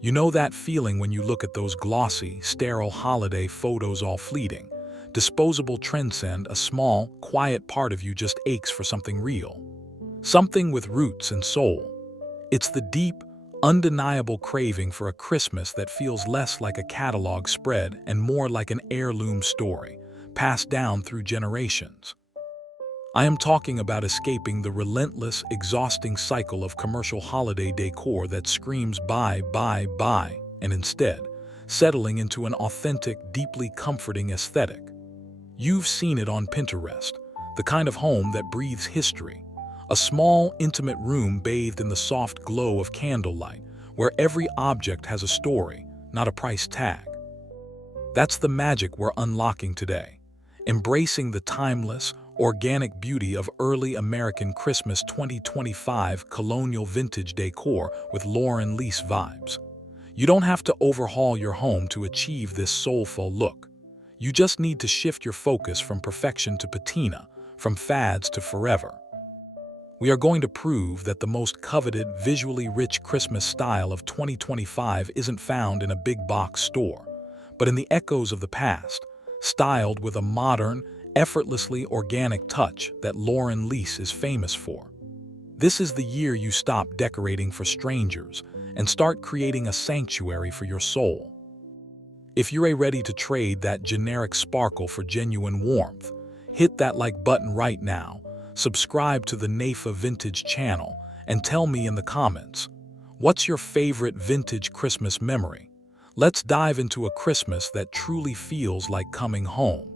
You know that feeling when you look at those glossy, sterile holiday photos all fleeting. Disposable trends and a small, quiet part of you just aches for something real. Something with roots and soul. It's the deep, undeniable craving for a Christmas that feels less like a catalog spread and more like an heirloom story, passed down through generations. I am talking about escaping the relentless, exhausting cycle of commercial holiday decor that screams buy, buy, buy, and instead, settling into an authentic, deeply comforting aesthetic. You've seen it on Pinterest, the kind of home that breathes history. A small, intimate room bathed in the soft glow of candlelight, where every object has a story, not a price tag. That's the magic we're unlocking today, embracing the timeless, organic beauty of early American Christmas 2025 Colonial Vintage Decor with Lauren Lease vibes. You don't have to overhaul your home to achieve this soulful look. You just need to shift your focus from perfection to patina, from fads to forever. We are going to prove that the most coveted, visually rich Christmas style of 2025 isn't found in a big box store, but in the echoes of the past, styled with a modern, effortlessly organic touch that Lauren Lease is famous for. This is the year you stop decorating for strangers and start creating a sanctuary for your soul. If you're ready to trade that generic sparkle for genuine warmth, hit that like button right now, subscribe to the NAFA Vintage channel, and tell me in the comments, what's your favorite vintage Christmas memory? Let's dive into a Christmas that truly feels like coming home.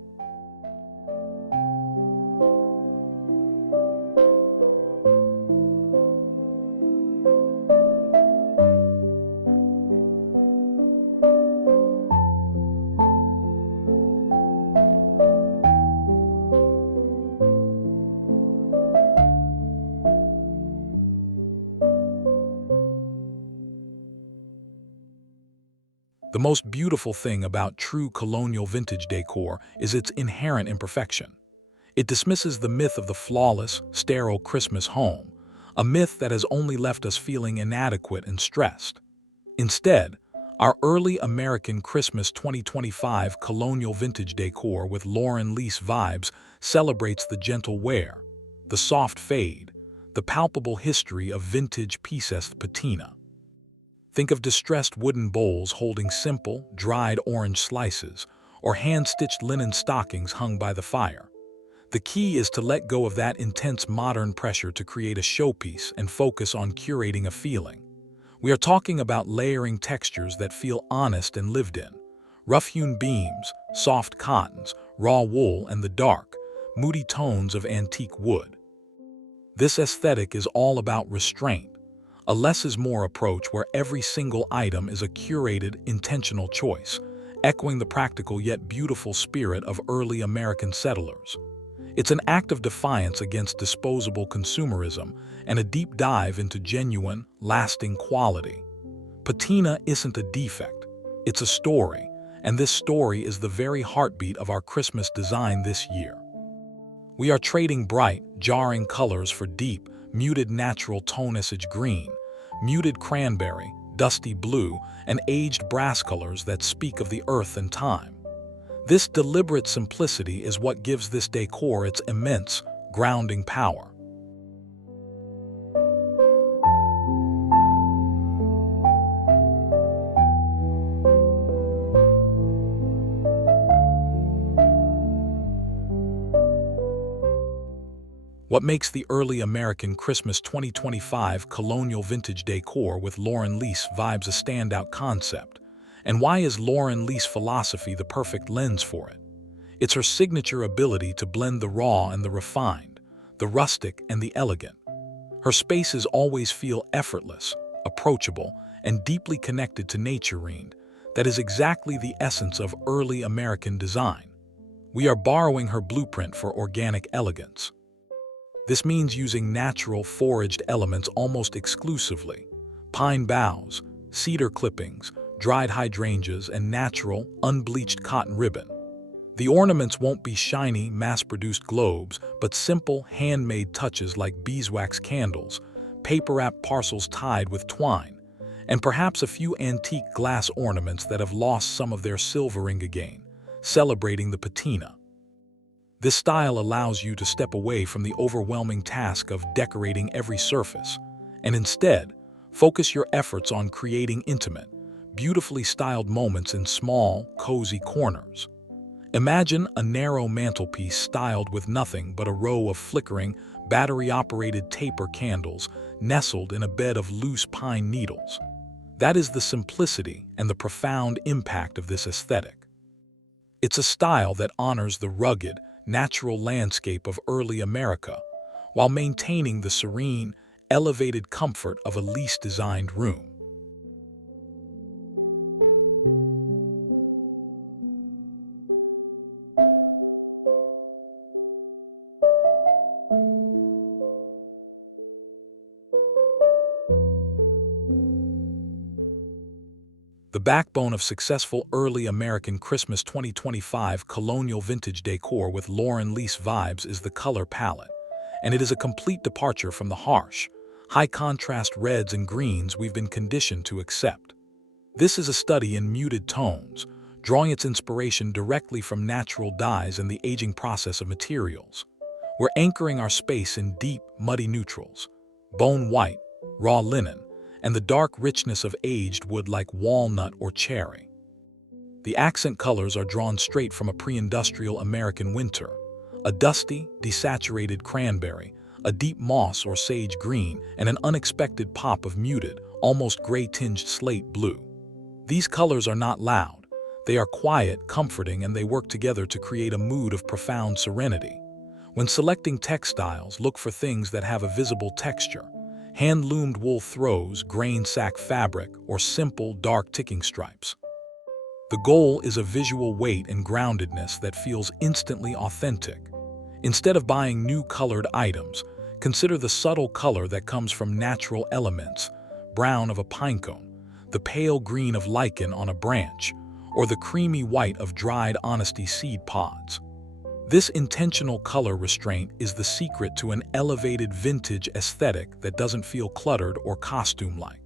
The most beautiful thing about true colonial vintage decor is its inherent imperfection. It dismisses the myth of the flawless, sterile Christmas home, a myth that has only left us feeling inadequate and stressed. Instead, our early American Christmas 2025 colonial vintage decor with Lauren Lease vibes celebrates the gentle wear, the soft fade, the palpable history of vintage pieced patina. Think of distressed wooden bowls holding simple, dried orange slices, or hand-stitched linen stockings hung by the fire. The key is to let go of that intense modern pressure to create a showpiece and focus on curating a feeling. We are talking about layering textures that feel honest and lived in. Rough-hewn beams, soft cottons, raw wool, and the dark, moody tones of antique wood. This aesthetic is all about restraint, a less is more approach where every single item is a curated, intentional choice, echoing the practical yet beautiful spirit of early American settlers. It's an act of defiance against disposable consumerism and a deep dive into genuine, lasting quality. Patina isn't a defect, it's a story, and this story is the very heartbeat of our Christmas design this year. We are trading bright, jarring colors for deep, muted natural tone-usage green, muted cranberry, dusty blue, and aged brass colors that speak of the earth and time. This deliberate simplicity is what gives this decor its immense, grounding power. What makes the early American Christmas 2025 colonial vintage decor with Lauren Lease vibes a standout concept? And why is Lauren Lease philosophy the perfect lens for it? It's her signature ability to blend the raw and the refined, the rustic and the elegant. Her spaces always feel effortless, approachable, and deeply connected to nature. That is exactly the essence of early American design. We are borrowing her blueprint for organic elegance. This means using natural, foraged elements almost exclusively: pine boughs, cedar clippings, dried hydrangeas, and natural, unbleached cotton ribbon. The ornaments won't be shiny, mass-produced globes, but simple, handmade touches like beeswax candles, paper-wrapped parcels tied with twine, and perhaps a few antique glass ornaments that have lost some of their silvering again, celebrating the patina. This style allows you to step away from the overwhelming task of decorating every surface, and instead, focus your efforts on creating intimate, beautifully styled moments in small, cozy corners. Imagine a narrow mantelpiece styled with nothing but a row of flickering, battery-operated taper candles nestled in a bed of loose pine needles. That is the simplicity and the profound impact of this aesthetic. It's a style that honors the rugged, natural landscape of early America, while maintaining the serene, elevated comfort of a least-designed room. The backbone of successful early American Christmas 2025 colonial vintage decor with Lauren Lease vibes is the color palette, and it is a complete departure from the harsh, high-contrast reds and greens we've been conditioned to accept. This is a study in muted tones, drawing its inspiration directly from natural dyes and the aging process of materials. We're anchoring our space in deep, muddy neutrals, bone white, raw linen, and the dark richness of aged wood like walnut or cherry. The accent colors are drawn straight from a pre-industrial American winter: a dusty, desaturated cranberry, a deep moss or sage green, and an unexpected pop of muted, almost gray-tinged slate blue. These colors are not loud. They are quiet, comforting, and they work together to create a mood of profound serenity. When selecting textiles, look for things that have a visible texture: hand-loomed wool throws, grain sack fabric, or simple, dark ticking stripes. The goal is a visual weight and groundedness that feels instantly authentic. Instead of buying new colored items, consider the subtle color that comes from natural elements: brown of a pinecone, the pale green of lichen on a branch, or the creamy white of dried honesty seed pods. This intentional color restraint is the secret to an elevated vintage aesthetic that doesn't feel cluttered or costume-like.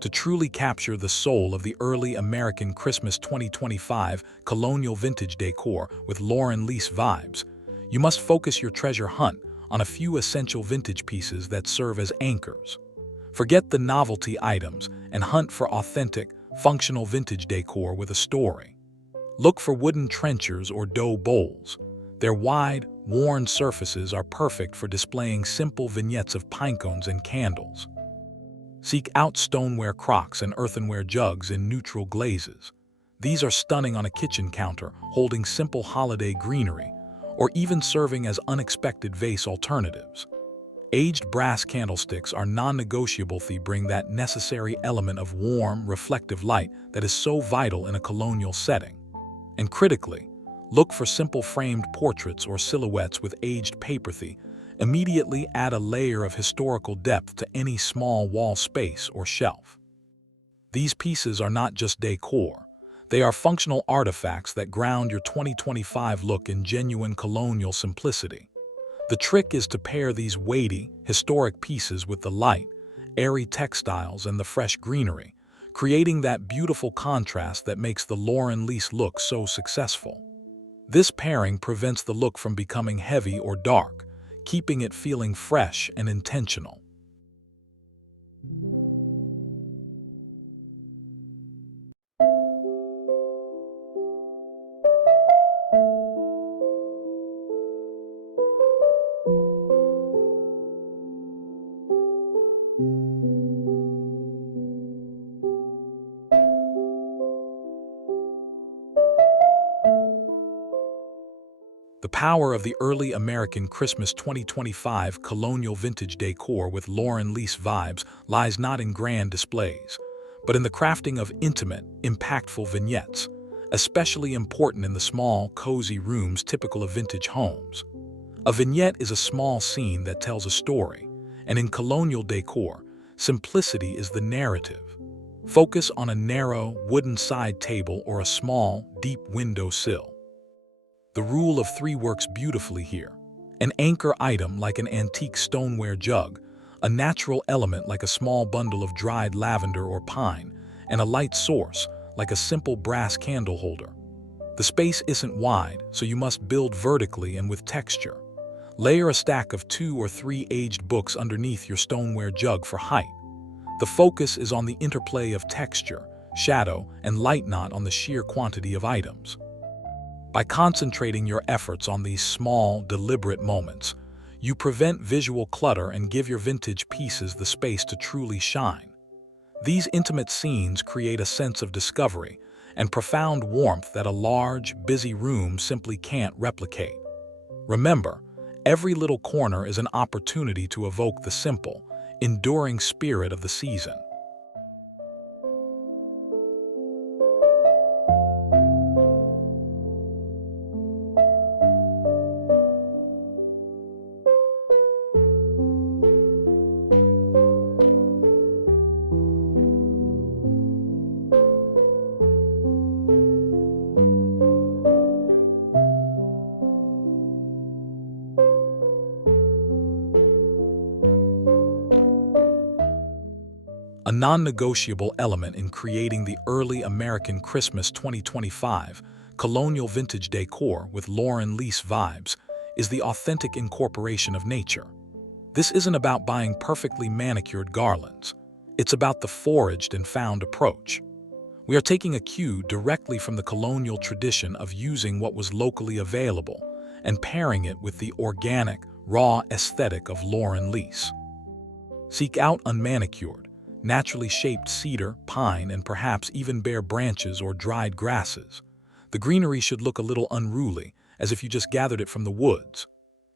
To truly capture the soul of the early American Christmas 2025 colonial vintage decor with Lauren Lease vibes, you must focus your treasure hunt on a few essential vintage pieces that serve as anchors. Forget the novelty items and hunt for authentic, functional vintage decor with a story. Look for wooden trenchers or dough bowls. Their wide, worn surfaces are perfect for displaying simple vignettes of pinecones and candles. Seek out stoneware crocks and earthenware jugs in neutral glazes. These are stunning on a kitchen counter, holding simple holiday greenery, or even serving as unexpected vase alternatives. Aged brass candlesticks are non-negotiable. They bring that necessary element of warm, reflective light that is so vital in a colonial setting. And critically, look for simple framed portraits or silhouettes with aged paper. They immediately add a layer of historical depth to any small wall space or shelf. These pieces are not just decor. They are functional artifacts that ground your 2025 look in genuine colonial simplicity. The trick is to pair these weighty, historic pieces with the light, airy textiles and the fresh greenery, creating that beautiful contrast that makes the Lauren Lease look so successful. This pairing prevents the look from becoming heavy or dark, keeping it feeling fresh and intentional. The power of the early American Christmas 2025 colonial vintage decor with Lauren Lease vibes lies not in grand displays, but in the crafting of intimate, impactful vignettes, especially important in the small, cozy rooms typical of vintage homes. A vignette is a small scene that tells a story, and in colonial decor, simplicity is the narrative. Focus on a narrow, wooden side table or a small, deep window sill. The rule of three works beautifully here. An anchor item like an antique stoneware jug, a natural element like a small bundle of dried lavender or pine, and a light source like a simple brass candle holder. The space isn't wide, so you must build vertically and with texture. Layer a stack of 2 or 3 aged books underneath your stoneware jug for height. The focus is on the interplay of texture, shadow, and light, not on the sheer quantity of items. By concentrating your efforts on these small, deliberate moments, you prevent visual clutter and give your vintage pieces the space to truly shine. These intimate scenes create a sense of discovery and profound warmth that a large, busy room simply can't replicate. Remember, every little corner is an opportunity to evoke the simple, enduring spirit of the season. A non-negotiable element in creating the early American Christmas 2025 colonial vintage decor with Lauren Lease vibes is the authentic incorporation of nature. This isn't about buying perfectly manicured garlands. It's about the foraged and found approach. We are taking a cue directly from the colonial tradition of using what was locally available and pairing it with the organic, raw aesthetic of Lauren Lease. Seek out unmanicured, naturally shaped cedar, pine, and perhaps even bare branches or dried grasses. The greenery should look a little unruly, as if you just gathered it from the woods.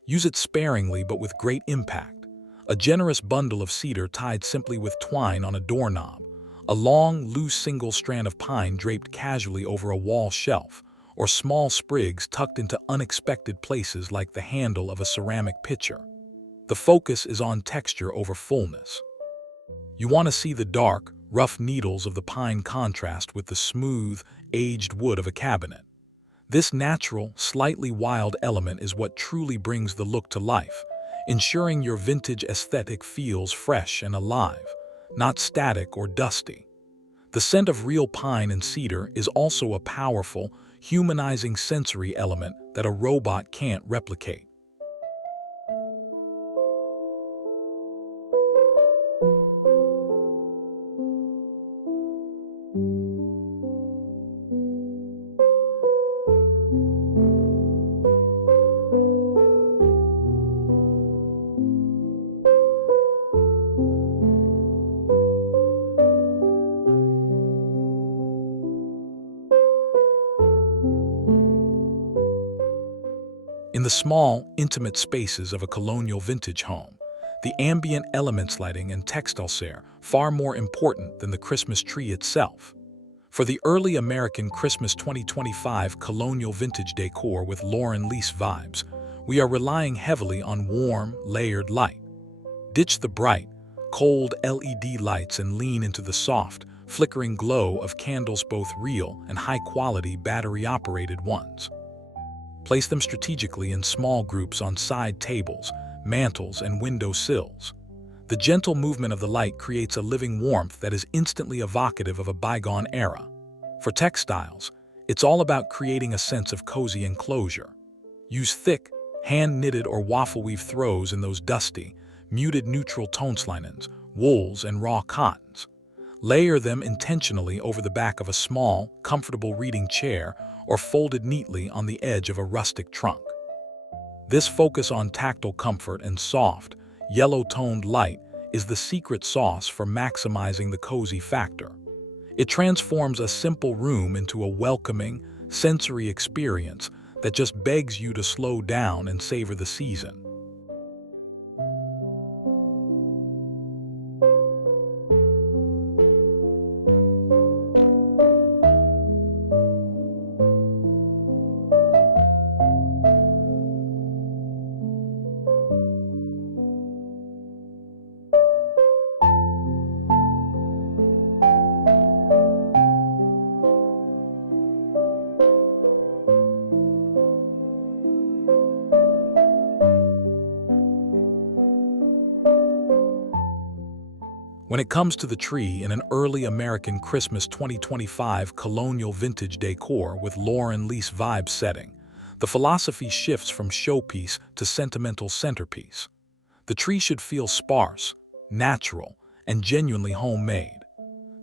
Use it sparingly but with great impact. A generous bundle of cedar tied simply with twine on a doorknob, a long, loose single strand of pine draped casually over a wall shelf, or small sprigs tucked into unexpected places like the handle of a ceramic pitcher. The focus is on texture over fullness. You want to see the dark, rough needles of the pine contrast with the smooth, aged wood of a cabinet. This natural, slightly wild element is what truly brings the look to life, ensuring your vintage aesthetic feels fresh and alive, not static or dusty. The scent of real pine and cedar is also a powerful, humanizing sensory element that a robot can't replicate. In the small, intimate spaces of a colonial vintage home, the ambient elements, lighting, and textiles are far more important than the Christmas tree itself. For the early American Christmas 2025 colonial vintage decor with Lauren Lease vibes, we are relying heavily on warm, layered light. Ditch the bright, cold LED lights and lean into the soft, flickering glow of candles, both real and high-quality battery-operated ones. Place them strategically in small groups on side tables, mantels, and window sills. The gentle movement of the light creates a living warmth that is instantly evocative of a bygone era. For textiles, it's all about creating a sense of cozy enclosure. Use thick, hand-knitted or waffle-weave throws in those dusty, muted neutral tones linens, wools, and raw cottons. Layer them intentionally over the back of a small, comfortable reading chair or folded neatly on the edge of a rustic trunk. This focus on tactile comfort and soft, yellow-toned light is the secret sauce for maximizing the cozy factor. It transforms a simple room into a welcoming, sensory experience that just begs you to slow down and savor the season. When it comes to the tree in an early American Christmas 2025 colonial vintage decor with Lauren Lease vibe setting, the philosophy shifts from showpiece to sentimental centerpiece. The tree should feel sparse, natural, and genuinely homemade.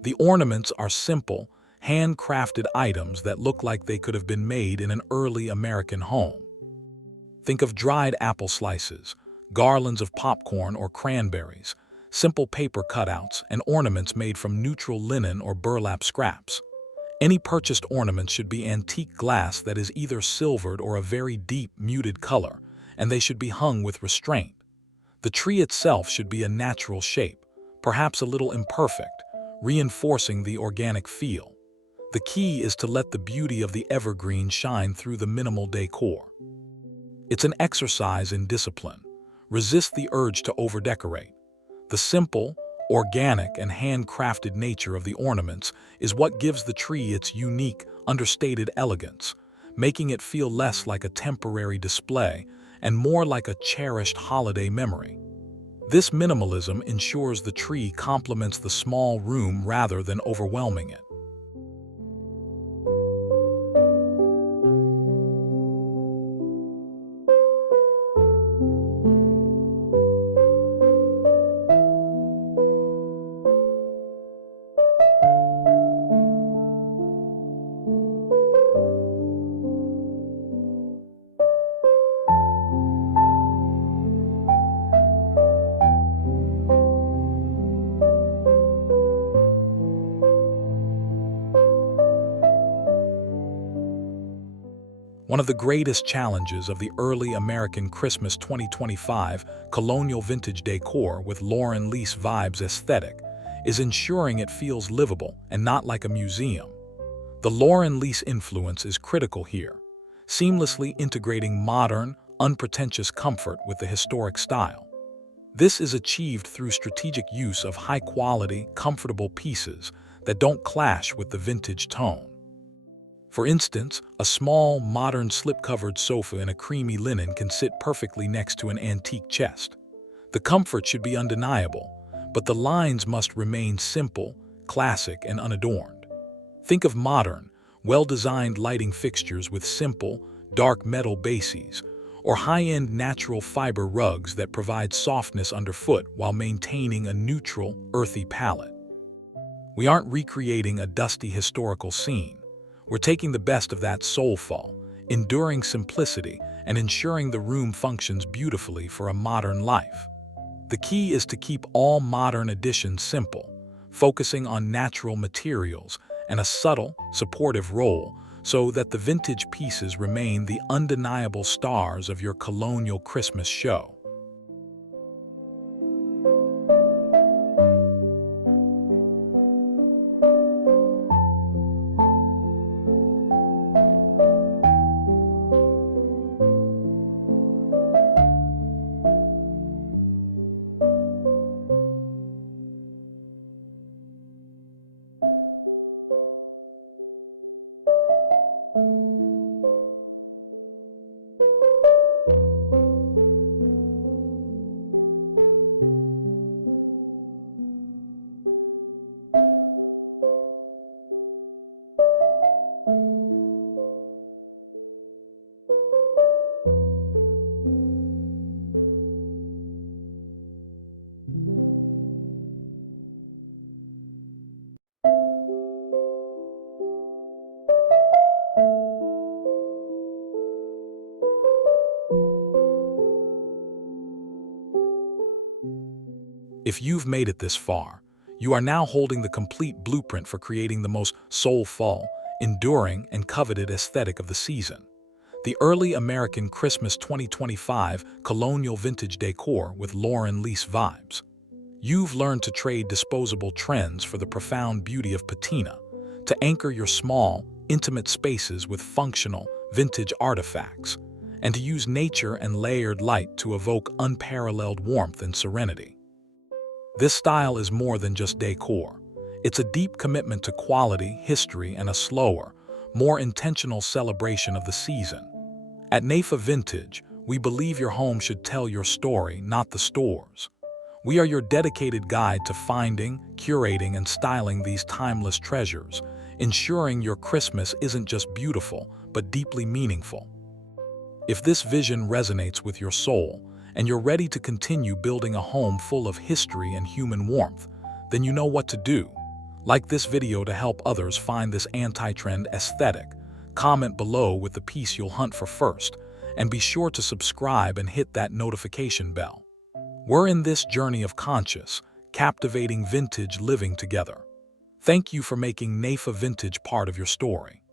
The ornaments are simple, handcrafted items that look like they could have been made in an early American home. Think of dried apple slices, garlands of popcorn or cranberries, simple paper cutouts, and ornaments made from neutral linen or burlap scraps. Any purchased ornaments should be antique glass that is either silvered or a very deep, muted color, and they should be hung with restraint. The tree itself should be a natural shape, perhaps a little imperfect, reinforcing the organic feel. The key is to let the beauty of the evergreen shine through the minimal decor. It's an exercise in discipline. Resist the urge to overdecorate. The simple, organic, and handcrafted nature of the ornaments is what gives the tree its unique, understated elegance, making it feel less like a temporary display and more like a cherished holiday memory. This minimalism ensures the tree complements the small room rather than overwhelming it. One of the greatest challenges of the early American Christmas 2025 colonial vintage decor with Lauren Lease vibes aesthetic is ensuring it feels livable and not like a museum. The Lauren Lease influence is critical here, seamlessly integrating modern, unpretentious comfort with the historic style. This is achieved through strategic use of high-quality, comfortable pieces that don't clash with the vintage tone. For instance, a small, modern slip-covered sofa in a creamy linen can sit perfectly next to an antique chest. The comfort should be undeniable, but the lines must remain simple, classic, and unadorned. Think of modern, well-designed lighting fixtures with simple, dark metal bases, or high-end natural fiber rugs that provide softness underfoot while maintaining a neutral, earthy palette. We aren't recreating a dusty historical scene. We're taking the best of that soulful, enduring simplicity and ensuring the room functions beautifully for a modern life. The key is to keep all modern additions simple, focusing on natural materials and a subtle, supportive role so that the vintage pieces remain the undeniable stars of your colonial Christmas show. If you've made it this far, you are now holding the complete blueprint for creating the most soulful, enduring, and coveted aesthetic of the season. The early American Christmas 2025 colonial vintage decor with Lauren Lease vibes. You've learned to trade disposable trends for the profound beauty of patina, to anchor your small, intimate spaces with functional, vintage artifacts, and to use nature and layered light to evoke unparalleled warmth and serenity. This style is more than just decor. It's a deep commitment to quality, history, and a slower, more intentional celebration of the season. At NAFA Vintage, we believe your home should tell your story, not the store's. We are your dedicated guide to finding, curating, and styling these timeless treasures, ensuring your Christmas isn't just beautiful, but deeply meaningful. If this vision resonates with your soul, and you're ready to continue building a home full of history and human warmth, then you know what to do. Like this video to help others find this anti-trend aesthetic, comment below with the piece you'll hunt for first, and be sure to subscribe and hit that notification bell. We're in this journey of conscious, captivating vintage living together. Thank you for making NAFA Vintage part of your story.